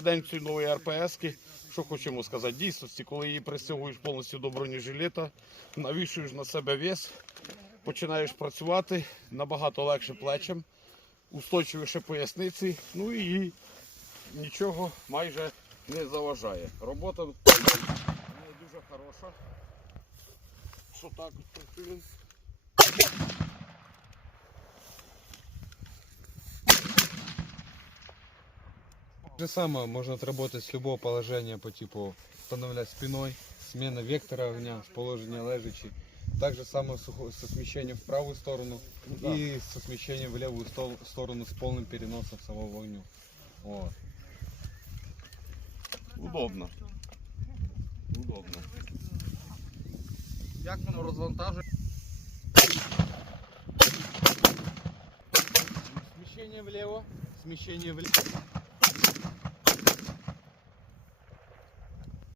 Цієї нової РПС-ки. Що хочемо сказати? Дійсності, коли її пристягуєш повністю до бронежилета, навішуєш на себе вес, починаєш працювати набагато легше плечем, устойчивіше поясниці, ну і нічого майже не заважає. Робота в неї дуже хороша. Що так працюємо. То же самое можно отработать с любого положения по типу становлять спиной, смена вектора огня с положения лежачи. Так же самое со смещением в правую сторону Да. и со смещением в левую стол- сторону с полным переносом самого огню. Вот. Удобно. Удобно. Як воно розвантажує? Смещение влево, смещение влево.